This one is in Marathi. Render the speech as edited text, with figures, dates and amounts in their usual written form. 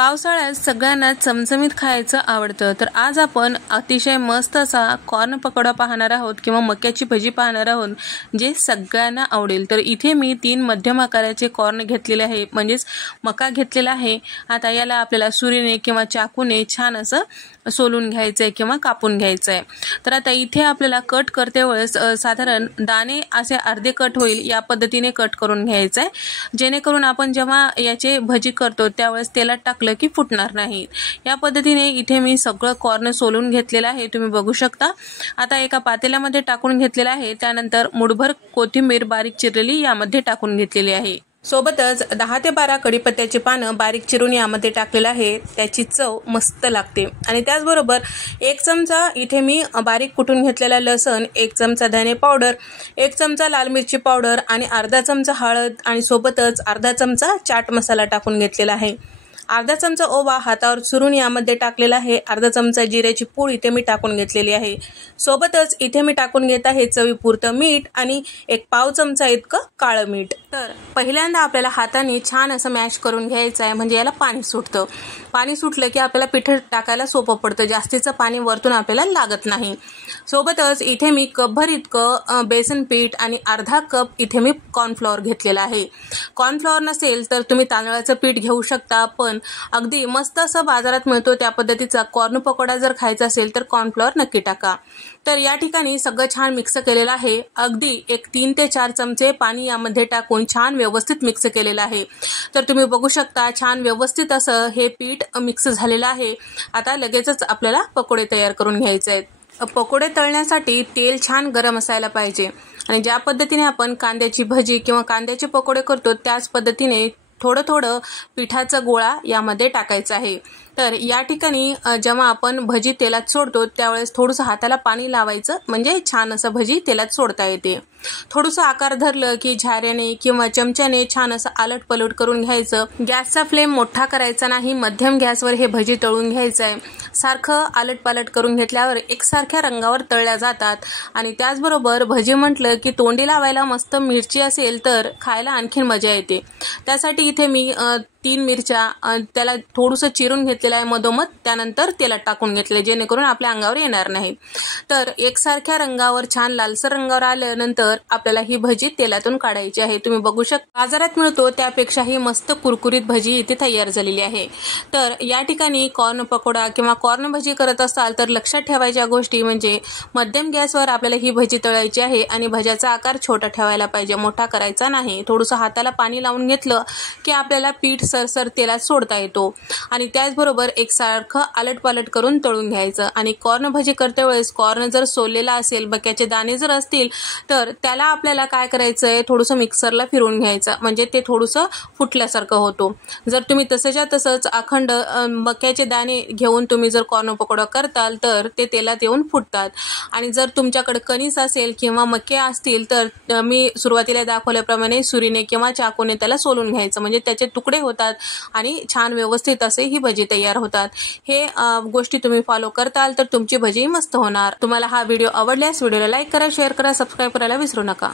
पावसाळ्यात सगळ्यांना चमचमीत खायचं आवडतं, तर आज आपण अतिशय मस्त असा कॉर्न पकोडा पाहणार आहोत किंवा मक्याची भजी पाहणार आहोत, जे सगळ्यांना आवडेल। तर इथे मी 3 मध्यम आकाराचे कॉर्न घेतलेले आहे, म्हणजेच मका घेतलेला आहे। आता याला आपल्याला सुरीने किंवा चाकूने छान असं सोलून घ्यायचं आहे किंवा कापून घ्यायचं आहे। तर आता इथे आपल्याला कट करते वेळेस साधारण दाणे असे अर्धे कट होईल या पद्धतीने कट करून घ्यायचं आहे, जेणेकरून आपण जेव्हा याचे भजी करतो त्यावेळेस तेलात टाकलं की फुटणार नाही। या पद्धतीने इथे मी सगळं कॉर्न सोलून घेतलेलं आहे, तुम्ही बघू शकता। आता एका पातेल्यामध्ये टाकून घेतलेलं आहे, त्यानंतर मुठभर कोथिंबीर बारीक चिरलेली यामध्ये टाकून घेतलेली आहे। सोबतच 10 ते 12 कढीपत्त्याची पानं बारीक चिरून यामध्ये टाकलेलं आहे, त्याची चव मस्त लागते। आणि त्याचबरोबर 1 चमचा इथे मी बारीक कुटून घेतलेला लसूण, 1 चमचा धने पावडर, 1 चमचा लाल मिरची पावडर आणि अर्धा चमचा हळद आणि सोबतच अर्धा चमचा चाट मसाला टाकून घेतलेला आहे। अर्धा चमचा ओवा हातावर चुरून यामध्ये टाकलेला आहे। अर्धा चमचा जिऱ्याची पूड इथे मी टाकून घेतलेली आहे। सोबतच इथे मी टाकून घेत आहे चवीपुरतं मीठ आणि 1 पाव चमचा इतकं काळं मीठ। तर पहिल्यांदा आपल्याला हाताने छान असं मॅश करून घ्यायचं आहे, म्हणजे याला पाणी सुटतं। पाणी सुटलं की आपल्याला पीठ टाकायला सोपं पडतं, जास्तीचं पाणी वरतून आपल्याला लागत नाही। सोबतच इथे मी कपभर इतकं बेसन पीठ आणि अर्धा कप इथे मी कॉर्नफ्लॉवर घेतलेला आहे। कॉर्नफ्लॉवर नसेल तर तुम्ही तांदळाचं पीठ घेऊ शकता, पण अगदी मस्त असं बाजारात मिळतो त्या पद्धतीचा कॉर्न पकोडा जर खायचा असेल तर कॉर्नफ्लॉवर नक्की टाका। तर या ठिकाणी सगळं छान मिक्स केलेलं आहे, अगदी 3 ते 4 चमचे पाणी यामध्ये टाकून छान व्यवस्थित मिक्स केलेलं आहे। तर तुम्ही बघू शकता छान व्यवस्थित असं हे पीठ मिक्स झालेलं आहे। आता लगेचच आपल्याला पकोडे तयार करून घ्यायचे आहेत। पकोडे तळण्यासाठी तेल छान गरम असायला पाहिजे आणि ज्या पद्धतीने आपण कांद्याची भजी किंवा कांद्याचे पकोडे करतो त्याच पद्धतीने थोडं थोडं पिठाचा गोळा यामध्ये टाकायचा आहे। तर या ठिकाणी जेव्हा आपण भजी तेलात सोडतो त्यावेळेस थोडंसं हाताला पाणी लावायचं, म्हणजे छान असं भजी तेलात सोडता येते। थोडंसं आकार धरलं की झाऱ्याने किंवा चमच्याने छान असं आलट पलट करून घ्यायचं। गॅसचा फ्लेम मोठा करायचा नाही, मध्यम गॅसवर हे भजी तळून घ्यायचं आहे। सारखं आलट पालट करून घेतल्यावर एकसारख्या रंगावर तळल्या जातात। आणि त्याचबरोबर भजी म्हटलं की तोंडी लावायला मस्त मिरची असेल तर खायला आणखीन मजा येते। त्यासाठी इथे मी 3 मिरच्या त्याला थोडंसं चिरून घेतलेलं आहे मधोमध, त्यानंतर तेलात टाकून घेतले जेणेकरून आपल्या अंगावर येणार नाही। तर एकसारख्या रंगावर छान लालसर रंगावर आल्यानंतर आपल्याला ही भजी तेलातून काढायची आहे। तुम्ही बघू शकता बाजारात मिळतो त्यापेक्षाही मस्त कुरकुरीत भजी इथे तयार झालेली आहे। तर या ठिकाणी कॉर्न पकोडा किंवा कॉर्न भजी करत असाल तर लक्षात ठेवायच्या गोष्टी म्हणजे मध्यम गॅसवर आपल्याला ही भजी तळायची आहे आणि भज्याचा आकार छोटा ठेवायला पाहिजे, मोठा करायचा नाही। थोडंसं हाताला पाणी लावून घेतलं की आपल्याला पीठ सरसर तेलात सोडता येतो आणि त्याचबरोबर एकसारखं आलट पालट करून तळून घ्यायचं। आणि कॉर्न भजी करते वेळेस कॉर्न जर सोललेला असेल, मक्याचे दाणे जर असतील तर त्याला आपल्याला काय करायचंय, थोडंसं मिक्सरला फिरवून घ्यायचं, म्हणजे ते थोडंसं फुटल्यासारखं होतो। जर तुम्ही तसंच्या तसंच अखंड मक्याचे दाणे घेऊन तुम्ही जर कॉर्न पकोडा करताल तर ते तेलात येऊन फुटतात। आणि जर तुमच्याकडे कणीस असेल किंवा मके असतील तर मी सुरुवातीला दाखवल्याप्रमाणे सुरीने किंवा चाकूने त्याला सोलून घ्यायचं, म्हणजे त्याचे तुकडे होतात आणि छान व्यवस्थित असे ही भजी तयार होतात। हे गोष्टी तुम्ही फॉलो करताल तर तुमची भजी मस्त होणार। तुम्हाला हा व्हिडिओ आवडल्यास व्हिडिओला लाईक करा, शेअर करा, सबस्क्राईब करायला विसरू नका।